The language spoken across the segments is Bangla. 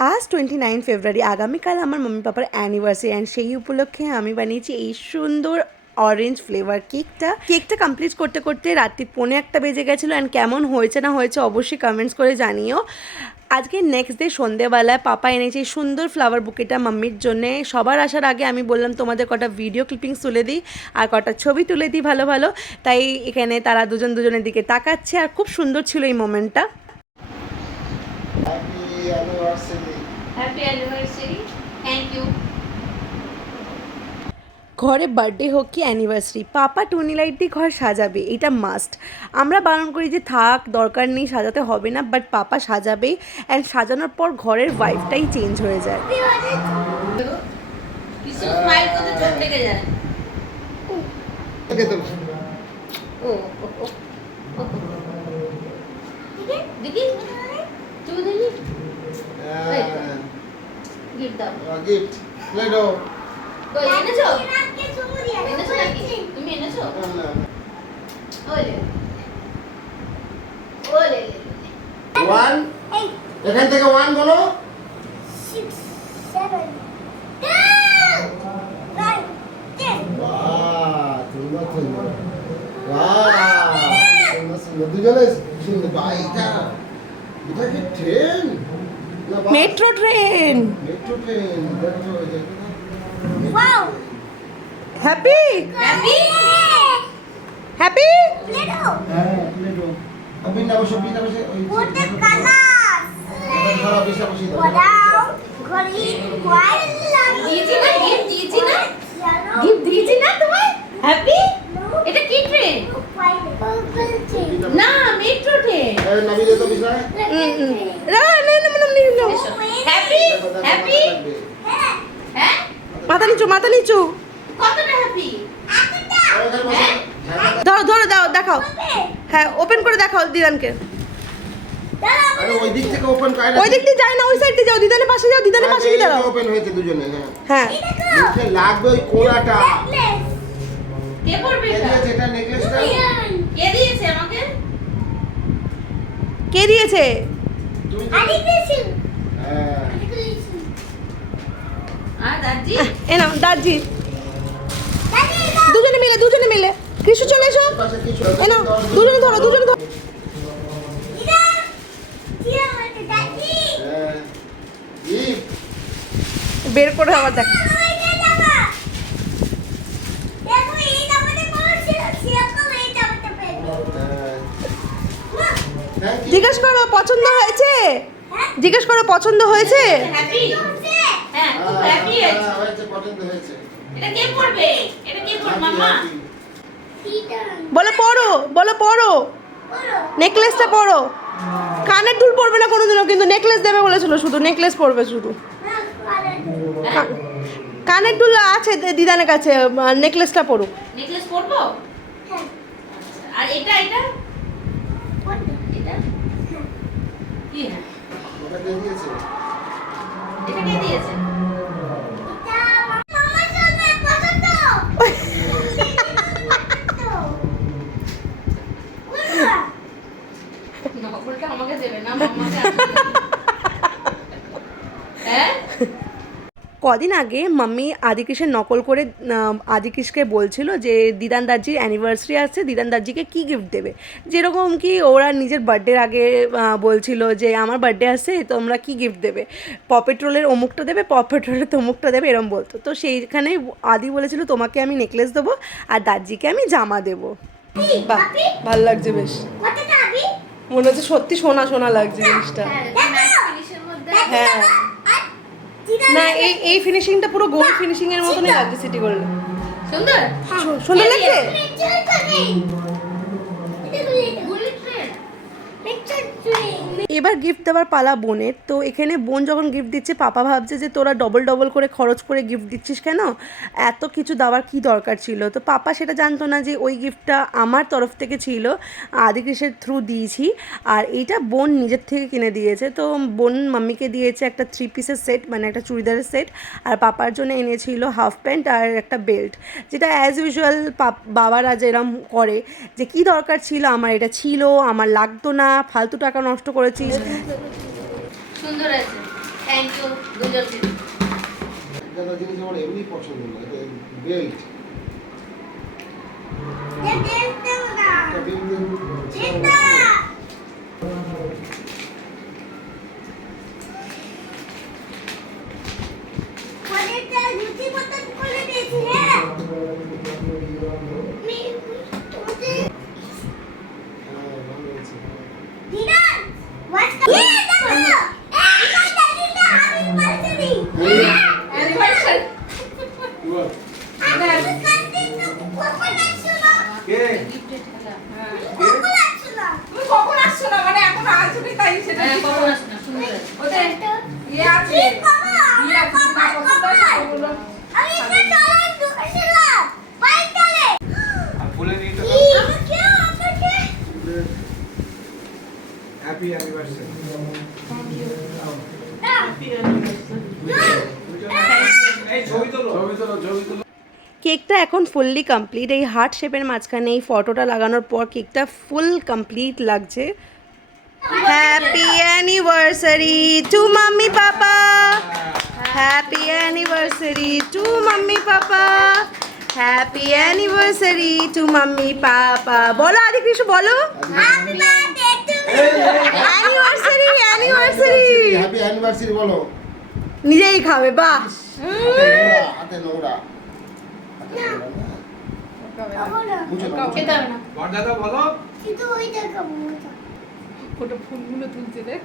আজ 29 ফেব্রুয়ারি, আগামীকাল আমার মাম্মি পাপার অ্যানিভার্সারি অ্যান্ড সেই উপলক্ষে আমি বানিয়েছি এই সুন্দর অরেঞ্জ ফ্লেভার কেকটা কমপ্লিট করতে করতে রাত্রি 1:45 বেজে গেছিলো। অ্যান্ড কেমন হয়েছে না হয়েছে অবশ্যই কমেন্টস করে জানিও। আজকে নেক্সট ডে সন্ধেবেলায় পাপা এনেছে এই সুন্দর ফ্লাওয়ার বুকেটা মাম্মির জন্যে। সবার আসার আগে আমি বললাম তোমাদের কটা ভিডিও ক্লিপিংস তুলে দিই আর কটা ছবি তুলে দিই ভালো ভালো। তাই এখানে তারা দুজনের দিকে তাকাচ্ছে আর খুব সুন্দর ছিল এই মোমেন্টটা। Happy anniversary. Thank you. ঘরে বার্থডে হোক কি অ্যানিভার্সারি, পাপা টুনি লাইট দিয়ে ঘর সাজাবে, এটা মাস্ট। আমরা বারণ করি যে থাক, দরকার নেই, সাজাতে হবে না, বাট পাপা সাজাবেই। অ্যান্ড সাজানোর পর ঘরের ভাইবটাই চেঞ্জ হয়ে যায়। কিছু স্মাইল করতে চোখ লেগে যায়। ও দেখি চুপ দেখি গিফট দাও। গিফট প্লেটো তো এনেছো এনেছো নাকি তুমি এনেছো? ওলে ওলে ওয়ান এখান থেকে ওয়ান বলো 6 7 8 9 10 বাহ সুন্দর সুন্দর বাহ সুন্দর সুন্দর দুজনে সুন্দর বাইটা এটা কি ট্রেন না মেট্রো ট্রেন। মেট্রো ট্রেন দেখো দেখো Wow! Happy happy happy Play-Doh! হ্যাঁ প্লেটো আপনি না বসে ওই What the colors? ধরো বেশি বসে দাও Wow! Green, white, দিয়েছি না গিফট দিয়েছি না yellow, গিফট দিয়েছি না তোমায় হ্যাপি এটা কি ট্রেন white, purple, pink. না মেট্রো ট্রেন এই নামি দে তো বিছানায় না না না না না হ্যাপি হ্যাপি হ্যাঁ মাথা নিচু মাথা নিচু। কতটা হ্যাপি ধরো ধরো দাও দেখাও। হ্যাঁ ওপেন করে দেখাও দিদানকে। আরে ওই দিক থেকে ওপেন করে ওই দিক দিয়ে যায় না, ওই সাইড দিয়ে যাও, দিদানের পাশে যাও, দিদানের পাশে গিয়ে দাঁড়াও। ওপেন হয়েছে দুজনে হ্যাঁ হ্যাঁ নিচে লাগবে ওই কোড়াটা কে করবে কে এটা দিয়েছে এটা নেকলেসটা কে দিয়েছে আমাকে কে দিয়েছে? তুমি হ্যাঁ আর দাদি এ নাও দার্জি। দুজনে মিলে কৃষ্ণ চলে এসো। পাশে কিছু এ নাও দুজনে ধরো হ্যাঁ গিফট বের করে আবার দেখ। জিজ্ঞেস করো পছন্দ হয়েছে, জিজ্ঞেস করো পছন্দ হয়েছে। হ্যাপি হ্যাঁ খুব হ্যাপি আছে হয়েছে পছন্দ হয়েছে এটা কে পড়বে এটা কে পড়বে মাম্মা বলো পড়ো নেকলেসটা পড়ো। কানের দুল পরবে না কোনোদিনও, কিন্তু নেকলেস দেবে বলেছিল, শুধু নেকলেস পরবে শুধু। কানের দুল আছে দিদানের কাছে, নেকলেসটা পড়ুক। নেকলেস পরবো আর এটা এটা এটা কি হ্যাঁ ওটা দিয়ে দিয়েছে এটা কে দিয়েছে নকলটা আমাকে দেবে না মাম্মাকে হ্যাঁ কদিন আগে মাম্মি আদিকৃষ্ণের নকল করে আদিকৃষ্ণকে বলছিল যে দিদান দার্জির অ্যানিভার্সারি আছে, দিদান দার্জিকে কী গিফট দেবে। যেরকম কি ওরা নিজের বার্থডের আগে বলছিল যে আমার বার্থডে আছে তোমরা কী গিফট দেবে, পপেট্রোলের অমুকটা দেবে, পপেট্রোলের তমুকটা দেবে, এরম বলতো। তো সেইখানে আদি বলেছিল তোমাকে আমি নেকলেস দেবো আর দার্জিকে আমি জামা দেবো। বাহ ভালো লাগছে বেশ, মনে হচ্ছে সত্যি সোনা সোনা লাগছে জিনিসটা। হ্যাঁ না এই ফিনিশিংটা পুরো গোল্ড ফিনিশিং এর মতনই লাগছে সিটি গোল্ড। সুন্দর সুন্দর লাগছে। এবার গিফট দেওয়ার পালা বোনের। তো এখানে বোন যখন গিফট দিচ্ছে পাপা ভাবছে যে তোরা ডবল করে খরচ করে গিফট দিচ্ছিস কেন, এত কিছু দেওয়ার কি দরকার ছিল। তো পাপা সেটা জানতো না যে ওই গিফটটা আমার তরফ থেকে ছিল, আদিকৃষ্ণের থ্রু দিয়েছি, আর এইটা বোন নিজের থেকে কিনে দিয়েছে। তো বোন মাম্মিকে দিয়েছে একটা 3 পিসের সেট, মানে একটা চুড়িদারের সেট, আর পাপার জন্য এনেছিল হাফ প্যান্ট আর একটা বেল্ট, যেটা অ্যাজ ইউজুয়াল বাবারা যেরকম করে, যে কি দরকার ছিল, আমার এটা ছিল, আমার লাগতো না, ফালতু টাকা নষ্ট করেছিস। সুন্দর আছে থ্যাংক দুজন একটা জিনিস আমার এমনি পছন্দ না, এটা বেল্ট। এটা বেল্ট ভালো আছে। অ্যানিভার্সারি কে? তুমি কখন আসছো না মানে এখন আসবে তাই সেটা হ্যাঁ ঠিক কখন করো। আসনা সুন্দর আছে। ওদের ইয়ে আছে ইয়ে আছে না পছন্দ আছে ওগুলো আর বলে নিই তো হ্যাপি অ্যানিভার্সারি। এই ছবি তোলো ছবি তোলো ছবি তোলো। কেকটা এখন ফুললি কমপ্লিট। এই হার্ট শেপের মাঝখানে এই ফটোটা লাগানোর পর কেকটা ফুল কমপ্লিট লাগছে। Happy anniversary to mummy papa, happy anniversary to mummy papa, happy anniversary to mummy papa. বলো আদি কিছু বলো। অ্যানিভার্সারি অ্যানিভার্সারি হ্যাপি অ্যানিভার্সারি বলো। নিজেই খাবে বাহ। হাতে নোংরা। খেতে হবে না। বড়দাদা বলো। ফটো ফুলগুলো তুলছে দেখ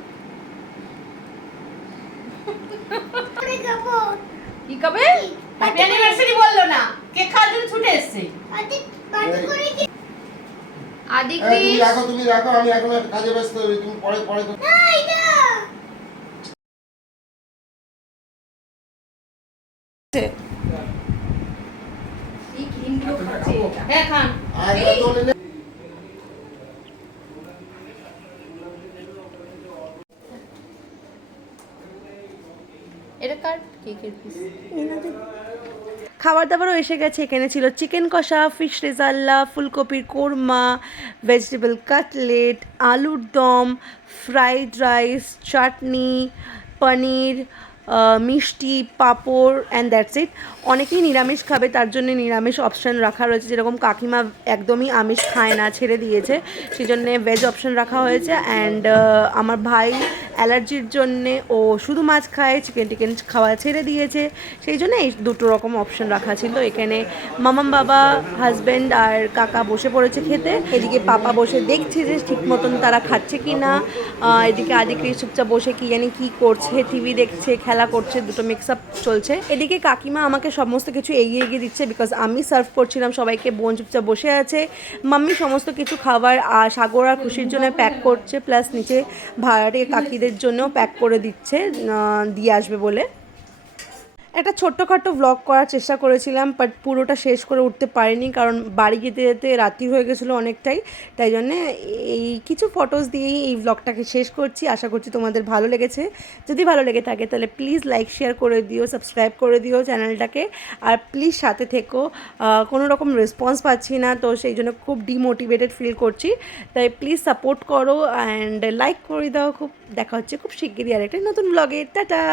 কি কবে হ্যাপি অ্যানিভার্সারি বললো না, কেক খাওয়ার জন্য ছুটে এসেছে। আদি তুমি ক্রিস রাখো, তুমি রাখো, আমি এখন একটা কাজে ব্যস্ত, তুমি পরে পরে এই ক্রিমগুলো খাচ্ছে হ্যাঁ খান। আর তো নিলে এটা কার কেকের পিস? খাবার দাবারও এসে গেছে। এখানে ছিল চিকেন কষা, ফিশ রেজাল্লা, ফুলকপির কোরমা, ভেজিটেবল কাটলেট, আলুর দম, ফ্রাইড রাইস, চাটনি, পনির, মিষ্টি, পাঁপড় অ্যান্ড দ্যাটস ইট। অনেকেই নিরামিষ খাবে, তার জন্য নিরামিষ অপশান রাখা রয়েছে। যেরকম কাকিমা একদমই আমিষ খায় না, ছেড়ে দিয়েছে, সেই জন্যে ভেজ অপশান রাখা হয়েছে। অ্যান্ড আমার ভাই অ্যালার্জির জন্যে ও শুধু মাছ খায়, চিকেন টিকেন খাওয়া ছেড়ে দিয়েছে, সেই জন্য এই দুটো রকম অপশান রাখা ছিল। এখানে মামাম বাবা, হাজব্যান্ড আর কাকা বসে পড়েছে খেতে। এদিকে পাপা বসে দেখছে যে ঠিক মতন তারা খাচ্ছে কি না। এদিকে আদিকে চুপচাপ বসে কি জানি কী করছে, টিভি দেখছে, খেলা করছে, দুটো মিক্স আপ চলছে। এদিকে কাকিমা আমাকে সমস্ত কিছু এগিয়ে এগিয়ে দিচ্ছে, বিকজ আমি সার্ভ করছিলাম সবাইকে, বোন চুপচাপ বসে আছে। মাম্মি সমস্ত কিছু খাবার আর সাগর আর খুশির জন্য প্যাক করছে, প্লাস নিচে ভাড়াটে কাকিদের জন্যও প্যাক করে দিচ্ছে, দিয়ে আসবে বলে। একটা ছোট্টখাটো ভ্লগ করার চেষ্টা করেছিলাম, বাট পুরোটা শেষ করে উঠতে পারিনি, কারণ বাড়ি যেতে যেতে রাত্রি হয়ে গেছিলো অনেকটাই। তাই জন্যে এই কিছু ফটোস দিয়েই এই ভ্লগটাকে শেষ করছি। আশা করছি তোমাদের ভালো লেগেছে। যদি ভালো লেগে থাকে তাহলে প্লিজ লাইক শেয়ার করে দিও, সাবস্ক্রাইব করে দিও চ্যানেলটাকে, আর প্লিজ সাথে থেকো। কোনো রকম রেসপন্স পাচ্ছি না, তো সেই জন্য খুব ডিমোটিভেটেড ফিল করছি। তাই প্লিজ সাপোর্ট করো অ্যান্ড লাইক করে দাও। খুব দেখা হচ্ছে খুব শিগগিরই আরেকটা নতুন ভ্লগে। টাটা।